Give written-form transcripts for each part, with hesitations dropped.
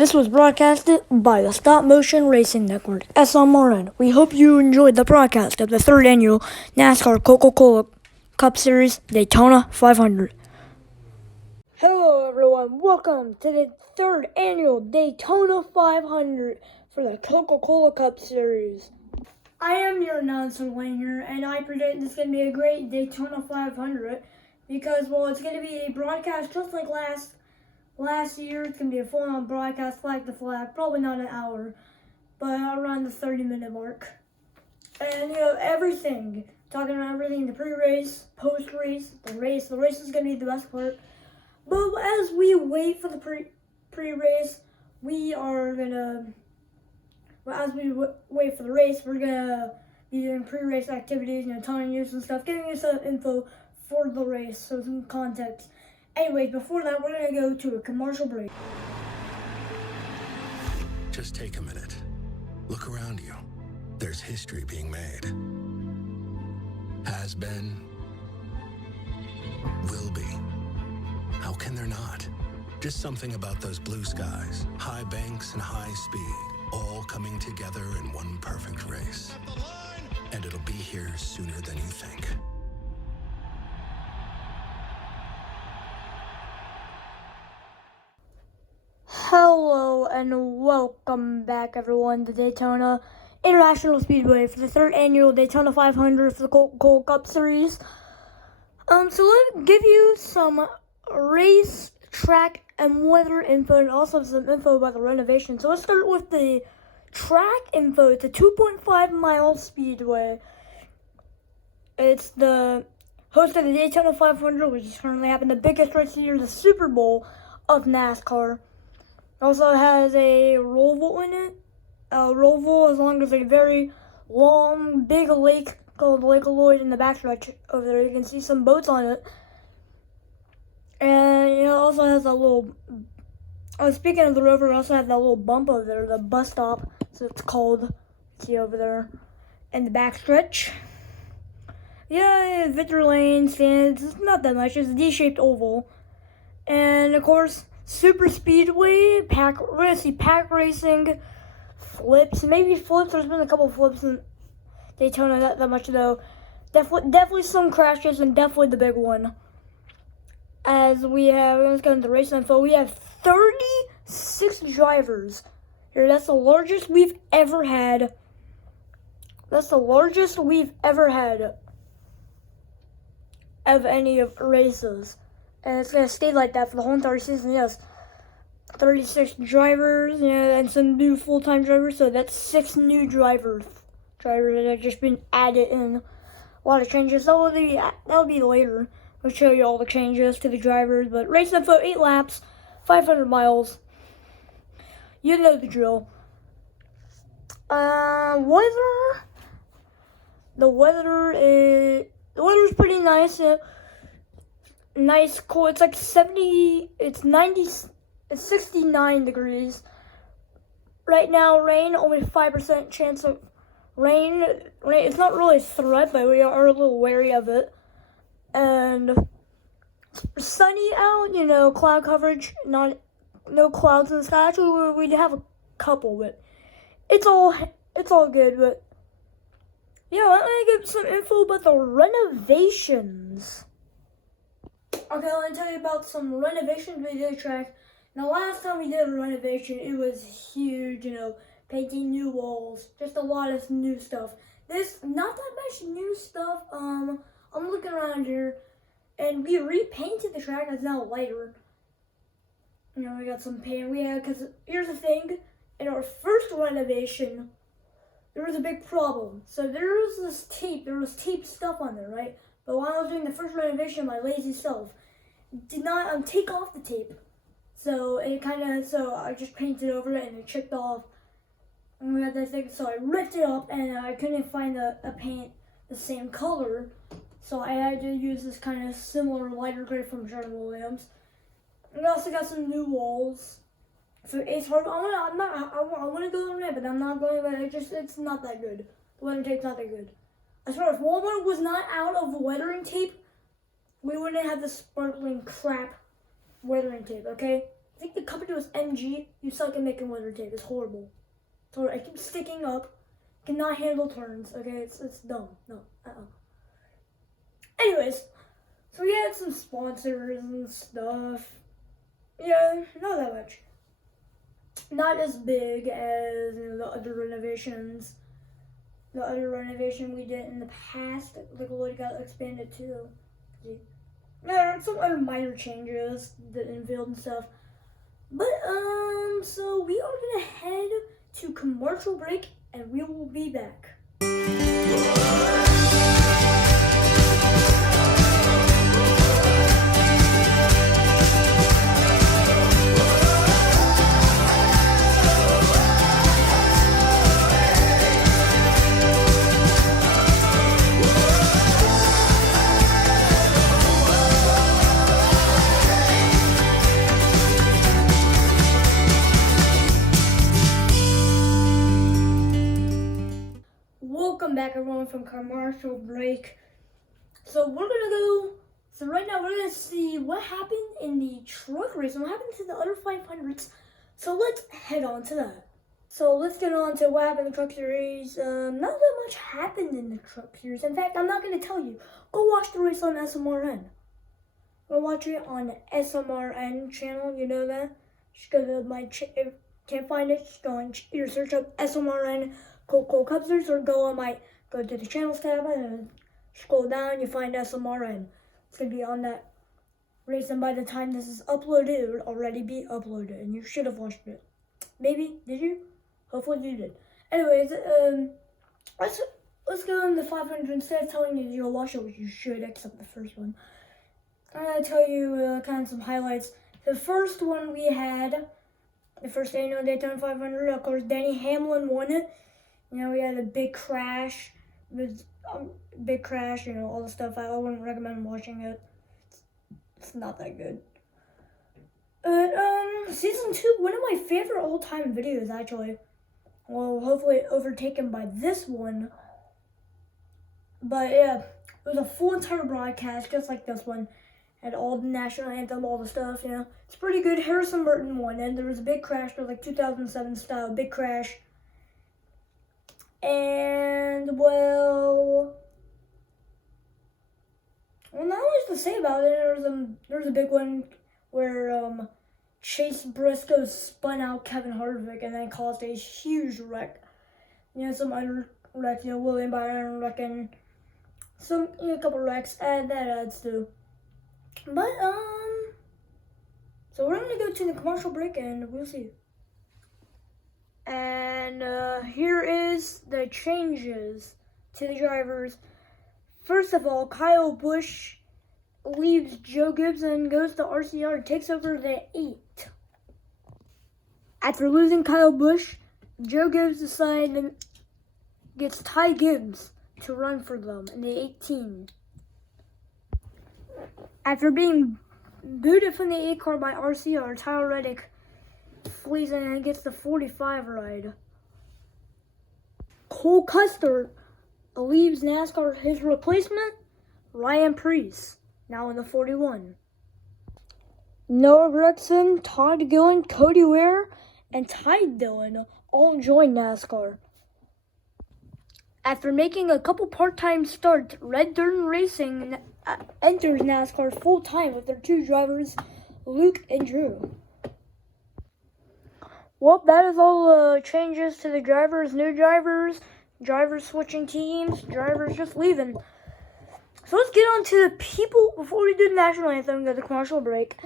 This was broadcasted by the Stop Motion Racing Network, SMRN. We hope you enjoyed the broadcast of the third annual NASCAR Coca-Cola Cup Series Daytona 500. Hello everyone, welcome to the third annual Daytona 500 for the Coca-Cola Cup Series. I am your announcer, Wayne here, and I predict this is going to be a great Daytona 500 because, well, it's going to be a broadcast just like last year. It's going to be a full-on broadcast, flag to flag, probably not an hour, but around the 30-minute mark. And, everything, talking about everything, the pre-race, post-race, the race. The race is going to be the best part. But as we wait for the pre-race, as we wait for the race, we're going to be doing pre-race activities, telling you some stuff, giving you some info for the race, so some context. Anyways, before that, we're going to go to a commercial break. Just take a minute. Look around you. There's history being made. Has been. Will be. How can there not? Just something about those blue skies, high banks and high speed, all coming together in one perfect race. And it'll be here sooner than you think. Hello and welcome back, everyone, to Daytona International Speedway for the third annual Daytona 500 for the Coca-Cola Cup Series. So let me give you some race, track, and weather info, and also some info about the renovation. So let's start with the track info. It's a 2.5 mile speedway. It's the host of the Daytona 500, which is currently happening, the biggest race of the year, the Super Bowl of NASCAR. Also has a roval in it. Roval, as long as a very long, big lake called Lake Lloyd in the backstretch over there. You can see some boats on it. And it also has a little, speaking of the river, it also has that little bump over there, the bus stop, so it's called. See over there in the backstretch. Yeah, victory lane, stands, it's not that much. It's a D-shaped oval. And, of course, super speedway, we're going to see pack racing, flips, maybe flips. There's been a couple of flips in Daytona, not that much though. Definitely some crashes, and definitely the big one. Let's go into the race info. We have 36 drivers here. That's the largest we've ever had. Of any of races. And it's going to stay like that for the whole entire season, yes. 36 drivers, and some new full-time drivers, so that's 6 new drivers that have just been added in. A lot of changes, that'll be later. I'll show you all the changes to the drivers, but race info, 8 laps, 500 miles. You know the drill. Weather. The weather is pretty nice. Nice, cool. It's like 69 degrees. Right now, rain, only 5% chance of rain. It's not really a threat, but we are a little wary of it. And sunny out, cloud coverage, no clouds in the sky. Actually, we have a couple, but it's all good. But yeah, let me give some info about the renovations. Okay, let me tell you about some renovations we did track. Now, last time we did a renovation, it was huge, painting new walls, just a lot of new stuff. This, not that much new stuff. I'm looking around here, and we repainted the track. It's now lighter. We got some paint. Because here's the thing, in our first renovation, there was a big problem. So there was tape stuff on there, right? But while I was doing the first renovation, my lazy self did not take off the tape. So I just painted over it and it chipped off. And we had that thing, so I ripped it up and I couldn't find a paint the same color. So I had to use this kind of similar lighter gray from Sherwin-Williams. We also got some new walls. So it's hard. I want to go on it, but I'm not going. But it's not that good. The weathering tape's not that good. As far as Walmart was not out of weathering tape, we wouldn't have the sparkling crap weathering tape. Okay, think the company was MG. You suck at making winter tape. It's horrible. So I keep sticking up. Cannot handle turns. Okay, it's dumb. No. Anyways, so we had some sponsors and stuff. Yeah, not that much. Not as big as the other renovations. The other renovation we did in the past, like what got expanded too. Yeah, there are some other minor changes that infield and stuff. But so we are gonna head to commercial break, and we will be back. Welcome back, everyone, from commercial break. So right now we're gonna see what happened in the truck race and what happened to the other 500s. So let's head on to that. So let's get on to what happened in the truck series. Not that much happened in the truck series. In fact, I'm not gonna tell you. Go watch the race on SMRN. Go watch it on SMRN channel. You know that. Just go to my if you can't find it, just go and either search up SMRN Coca-Cola Cubsters or go to the channels tab and scroll down. You find SMRN. It's gonna be on that race, and by the time this is uploaded, it would already be uploaded, and you should have watched it. Maybe did you? Hopefully you did. Anyways, let's go in the 500. Instead of telling you to go watch it, which you should, except the first one. I'm gonna tell you kind of some highlights. The first one we had, the first annual Daytona 500. Of course, Denny Hamlin won it. You know, we had a big crash. You know, all the stuff. I wouldn't recommend watching it. It's not that good. But season 2, one of my favorite all-time videos, actually. Well, hopefully overtaken by this one. But yeah, it was a full entire broadcast, just like this one. Had all the national anthem, all the stuff, you know. It's pretty good. Harrison Burton won, and there was a big crash. There was like 2007 style big crash. And well, not much to say about it. There was a big one where Chase Briscoe spun out Kevin Harvick and then caused a huge wreck. You know, some other wrecks, you know, William Byron wrecking, some, you know, a couple wrecks, and that adds to. But so we're gonna go to the commercial break, and we'll see you. And here is the changes to the drivers. First of all, Kyle Busch leaves Joe Gibbs and goes to RCR and takes over the 8. After losing Kyle Busch, Joe Gibbs gets Ty Gibbs to run for them in the 18. After being booted from the 8 car by RCR, Tyler Reddick flees in and gets the 45 ride. Cole Custer leaves NASCAR. His replacement, Ryan Preece, now in the 41. Noah Gragson, Todd Gillen, Cody Ware, and Ty Dillon all join NASCAR. After making a couple part-time starts, Red Dirt Racing enters NASCAR full-time with their 2 drivers, Luke and Drew. Well, that is all the changes to the drivers. New drivers, drivers switching teams, drivers just leaving. So let's get on to the people. Before we do the national anthem and go to commercial break,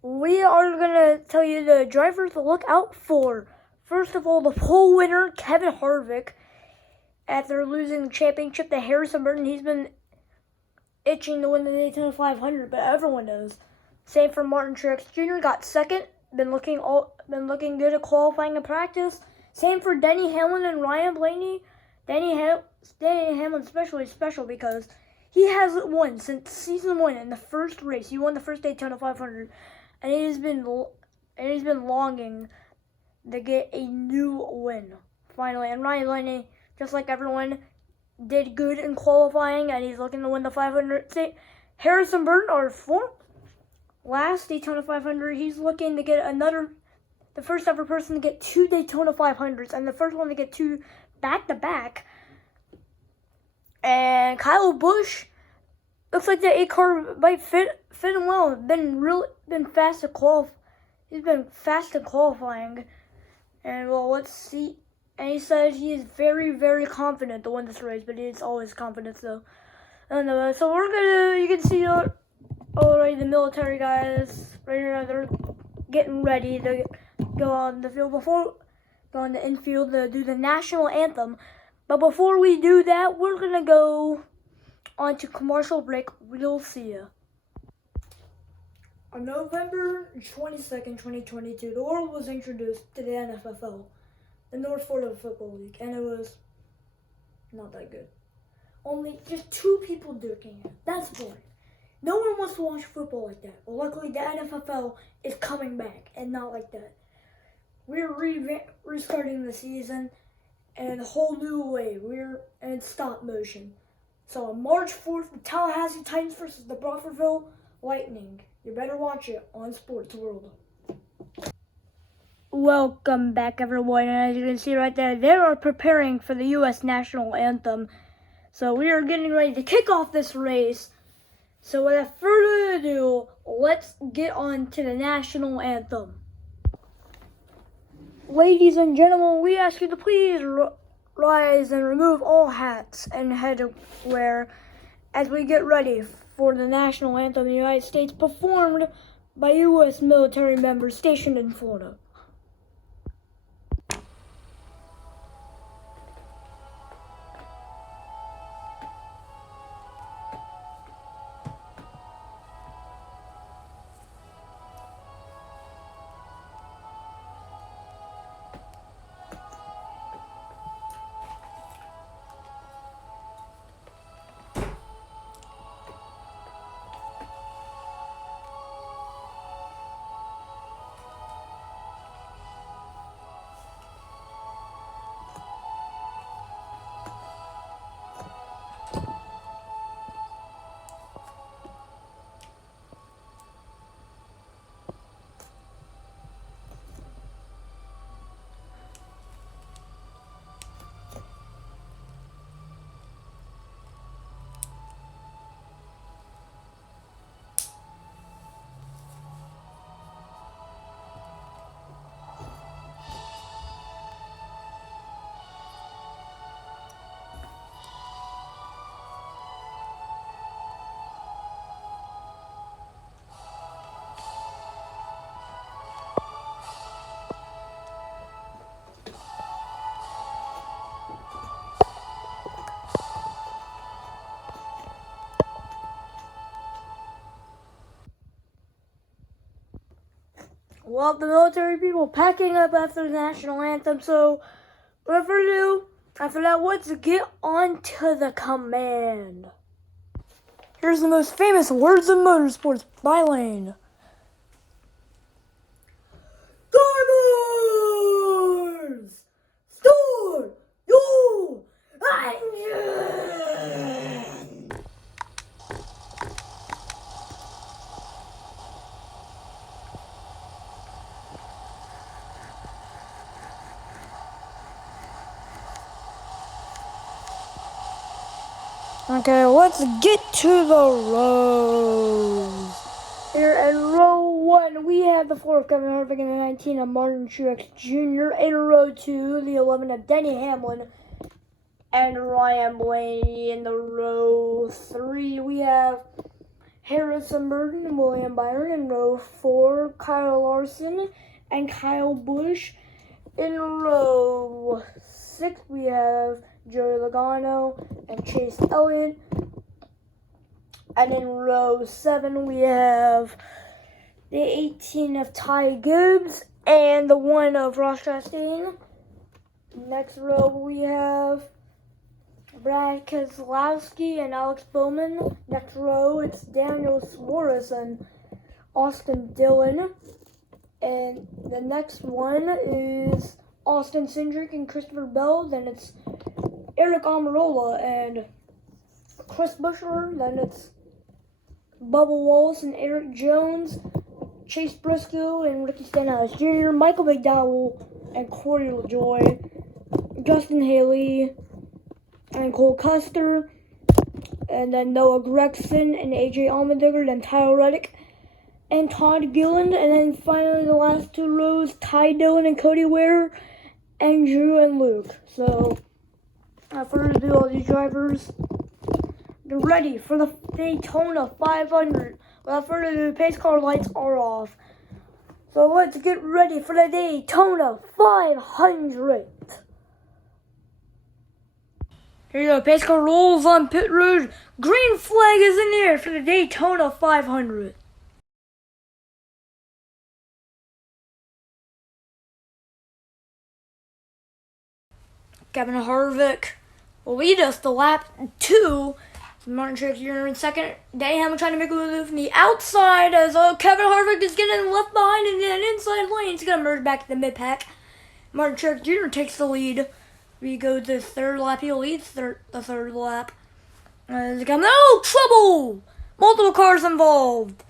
we are going to tell you the drivers to look out for. First of all, the pole winner, Kevin Harvick. After losing the championship to Harrison Burton, he's been itching to win the Daytona 500, but everyone knows. Same for Martin Truex Jr. Got second. Been looking good at qualifying and practice. Same for Denny Hamlin and Ryan Blaney. Denny Hamlin especially special because he hasn't won since season 1 in the first race. He won the first Daytona 500, and he's been longing to get a new win finally. And Ryan Blaney, just like everyone, did good in qualifying, and he's looking to win the 500. Harrison Burton, our last Daytona 500. He's looking to get the first ever person to get 2 Daytona 500s, and the first one to get 2 back-to-back. And Kyle Busch, looks like the 8 car might fit him well. Been fast to qualify. He's been fast in qualifying. And well, let's see. And he says he is very, very confident to win this race, but it's always confidence though. And so you can see already the military guys right here. They're getting ready to go on the field before going to infield to do the national anthem. But before we do that, we're gonna go on to commercial break. We'll see you. On November 22nd, 2022, the world was introduced to the NFFL, the North Florida Football League, and it was not that good. Only just 2 people duking it. That's boring. No one wants to watch football like that. Well, luckily, the NFFL is coming back, and not like that. We're restarting the season in a whole new way. We're in stop motion. So on March 4th, the Tallahassee Titans versus the Bufferville Lightning. You better watch it on Sports World. Welcome back, everyone. And as you can see right there, they are preparing for the U.S. National Anthem. So we are getting ready to kick off this race. So without further ado, let's get on to the National Anthem. Ladies and gentlemen, we ask you to please rise and remove all hats and headwear as we get ready for the National Anthem of the United States, performed by U.S. military members stationed in Florida. Well, the military people packing up after the National Anthem, so without further ado, after that, let's get on to the command. Here's the most famous words of motorsports by Lane. Drivers, start your engine! Okay, let's get to the rows. Here in row 1, we have the 4 of Kevin Harvick and the 19 of Martin Truex Jr. In row 2, the 11 of Denny Hamlin and Ryan Blaney. In the row 3, we have Harrison Burton and William Byron. In row 4, Kyle Larson and Kyle Busch. In row 6, we have Joey Logano and Chase Elliott. And in row 7, we have the 18 of Ty Gibbs and the 1 of Ross Chastain. Next row, we have Brad Keselowski and Alex Bowman. Next row, it's Daniel Suarez and Austin Dillon. And the next one is Austin Cindric and Christopher Bell. Then it's Eric Almirola and Chris Buescher. Then it's Bubba Wallace and Eric Jones. Chase Briscoe and Ricky Stenhouse Jr., Michael McDowell and Corey LaJoy, Justin Haley and Cole Custer, and then Noah Gregson and AJ Allmendinger, then Tyler Reddick and Todd Gilliland, and then finally the last two rows, Ty Dillon and Cody Ware, and Drew and Luke. So, without further ado, all these drivers, get ready for the Daytona 500. Without further ado, pace car lights are off. So let's get ready for the Daytona 500. Here you go, pace car rolls on pit road. Green flag is in the air for the Daytona 500. Kevin Harvick will lead us to lap 2. Martin Truex Jr. in second. Danny Hamlin trying to make a move from the outside as Kevin Harvick is getting left behind in the inside lane. He's going to merge back to the mid-pack. Martin Truex Jr. takes the lead. We go to the third lap. He leads the third lap. No trouble! Multiple cars involved.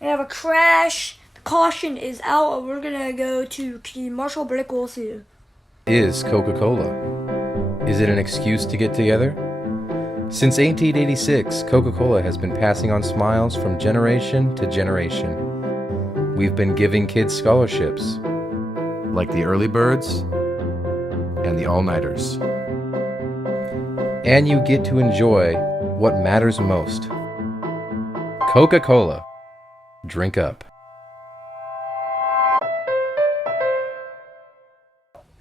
We have a crash. The caution is out. We're going to go to the Marshall break. We'll see you. Is Coca-Cola? Is it an excuse to get together? Since 1886, Coca-Cola has been passing on smiles from generation to generation. We've been giving kids scholarships, like the early birds and the all-nighters. And you get to enjoy what matters most. Coca-Cola. Drink up.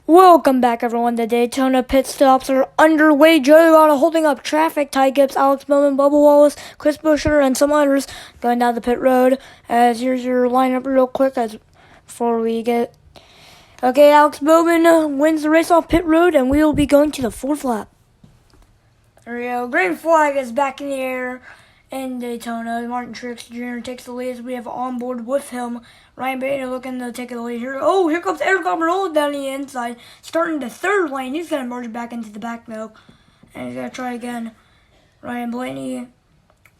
Welcome back, everyone. The Daytona pit stops are underway. Joey Logano holding up traffic. Ty Gibbs, Alex Bowman, Bubba Wallace, Chris Buescher, and some others going down the pit road. As here's your lineup real quick before we get... Okay, Alex Bowman wins the race off pit road, and we will be going to the fourth lap. There we go. Green flag is back in the air in Daytona. Martin Truex Jr. takes the lead as we have on board with him. Ryan Blaney looking to take the lead here. Oh, here comes Eric Almirola down the inside, starting the third lane. He's going to merge back into the back, though. And he's going to try again. Ryan Blaney,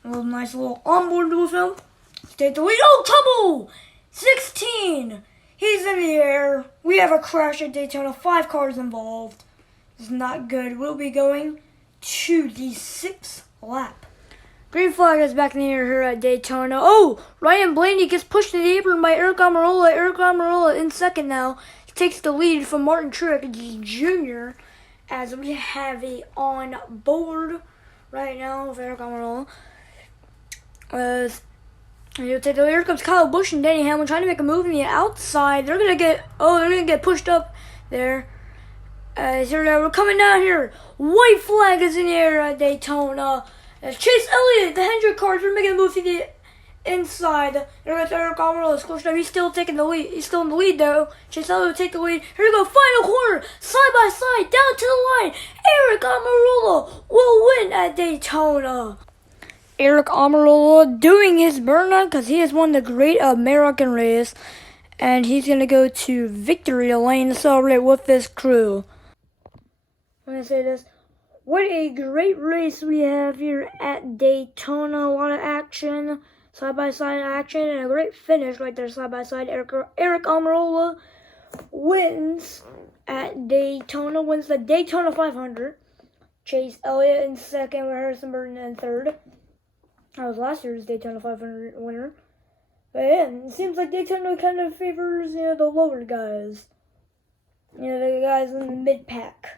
a little nice little onboard with him. Take the lead. Oh, trouble! 16. He's in the air. We have a crash at Daytona. 5 cars involved. It's not good. We'll be going to the 6th lap. Green flag is back in the air here at Daytona. Oh, Ryan Blaney gets pushed to the apron by Eric Almirola. Eric Almirola in second now. He takes the lead from Martin Truex Jr. as we have a on board right now with Eric Almirola. He'll take the lead. Here comes Kyle Busch and Danny Hamlin trying to make a move on the outside. They're gonna get pushed up there. Here we're coming down here. White flag is in the air at Daytona. Chase Elliott, the Hendrick cars are making a move to the inside. There goes Eric Almirola squished up. He's still taking the lead. He's still in the lead though. Chase Elliott will take the lead. Here we go, final corner, side by side, down to the line. Eric Almirola will win at Daytona. Eric Almirola doing his burnout because he has won the Great American Race, and he's gonna go to victory lane to celebrate with this crew. I'm gonna say this. What a great race we have here at Daytona. A lot of action, side-by-side action, and a great finish right there, side-by-side. Eric Almirola wins at Daytona, wins the Daytona 500. Chase Elliott in second with Harrison Burton in third. That was last year's Daytona 500 winner. But yeah, it seems like Daytona kind of favors, the lower guys. The guys in the mid-pack.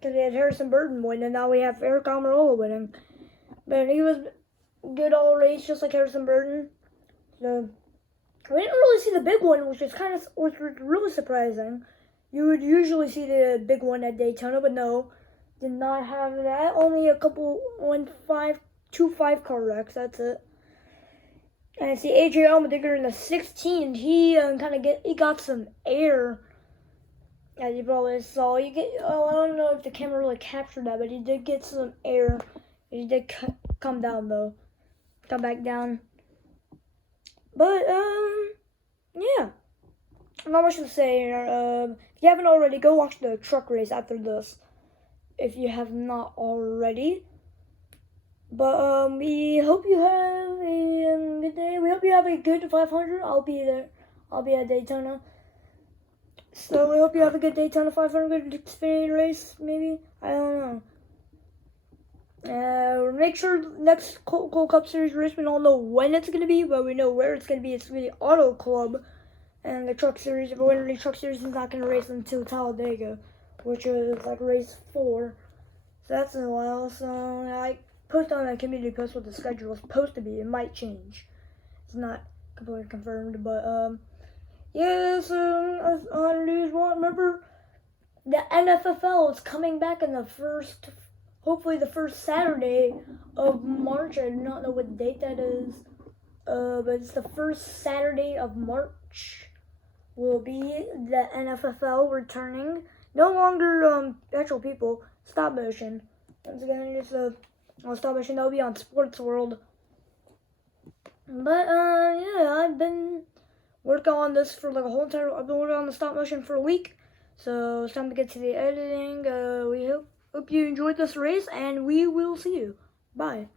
Because we had Harrison Burton win, and now we have Eric Almirola winning. But he was good all race, just like Harrison Burton. So we didn't really see the big one, which was really surprising. You would usually see the big one at Daytona, but no, did not have that. Only a couple, 2 5-car wrecks. That's it. And I see AJ Allmendinger in the 16. He he got some air. As you probably saw, I don't know if the camera really captured that, but he did get some air. He did come down though, come back down. But yeah, not much to say here. If you haven't already, go watch the truck race after this. If you have not already, But we hope you have a good day. We hope you have a good 500. I'll be there. I'll be at Daytona. So we hope you have a good Daytona 500 Xfinity race, maybe. I don't know. Make sure next Coca-Cola Cup Series race, we don't know when it's going to be, but we know where it's going to be. It's going to be Auto Club. And the Truck Series, if the winner of the Truck Series is not going to race until Talladega, which is like race 4. So that's in a while. So I post on that community post what the schedule is supposed to be. It might change. It's not completely confirmed, but yeah. So on news one, remember the NFFL is coming back in hopefully the first Saturday of March. I do not know what date that is, but it's the first Saturday of March. Will be the NFFL returning. No longer actual people. Stop motion. Once again, it's stop motion. That'll be on Sports World. But yeah, I've been working on this for like a whole entire. I've been working on the stop motion for a week. So it's time to get to the editing. We hope you enjoyed this race, and we will see you. Bye.